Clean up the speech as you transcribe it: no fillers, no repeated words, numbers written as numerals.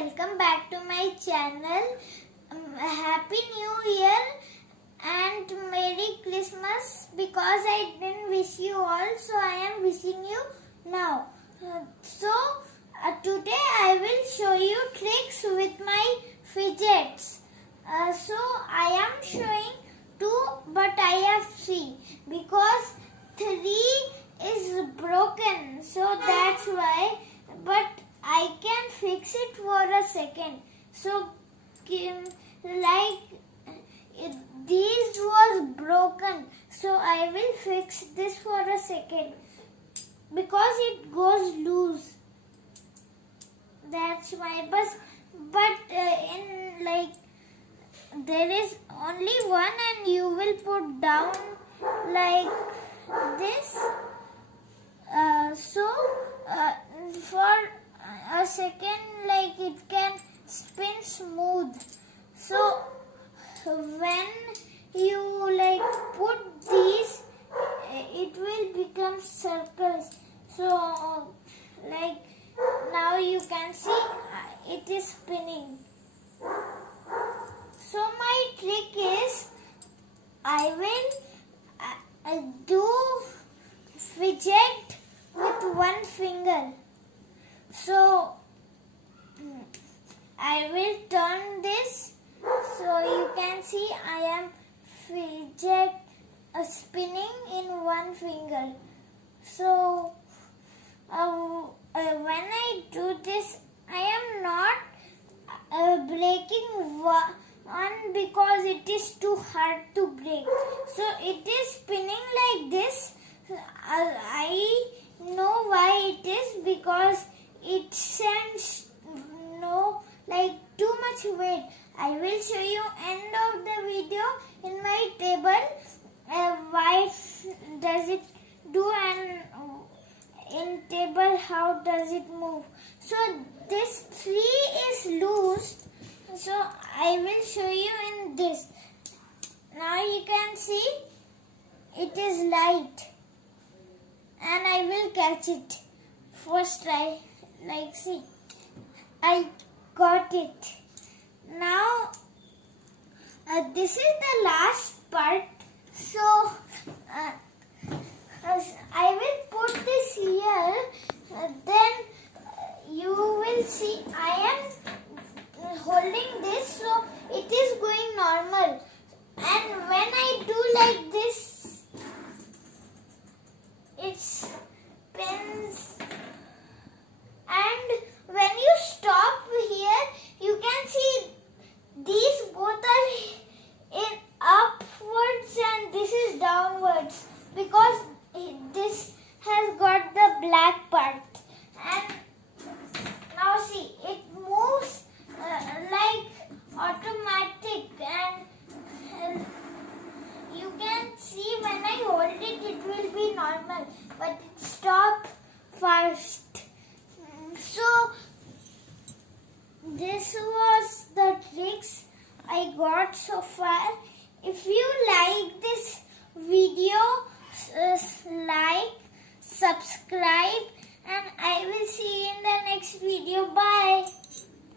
welcome back to my channel. Happy New Year and Merry Christmas, because I didn't wish you all, so I am wishing you now. Today I will show you tricks with my fidgets. So I am showing 2, but I have 3 because 3 is broken, so that's why. But I can fix it for a second. So this was broken, so I will fix this for a second because it goes loose. That's why. But there is only one, and you will put down like this. For a second, it can spin smooth. So when you put these, it will become circles. So now you can see it is spinning. So my trick is I will do fidget with one finger. So I will turn this, so you can see I am fidget spinning in one finger. So when I do this, I am not breaking one because it is too hard to break. So it is spinning like this. I know why it is, because it sends too much weight. I will show you end of the video in my table why does it do, and in table how does it move. So this 3 is loose, so I will show you in this. Now you can see it is light, and I will catch it. First try, see, I got it. Now this is the last part, so I will put this here, then you will see I am holding this, so it is going normal, and when I do like this, it spins, and when you stop here, you can see these both are in upwards and this is downwards, because this has got the black part. And now see, it moves like automatic, and you can see when I hold it, it will be normal, but it stopped first. So this was the tricks I got so far. If you like this video, like, subscribe, and I will see you in the next video. Bye.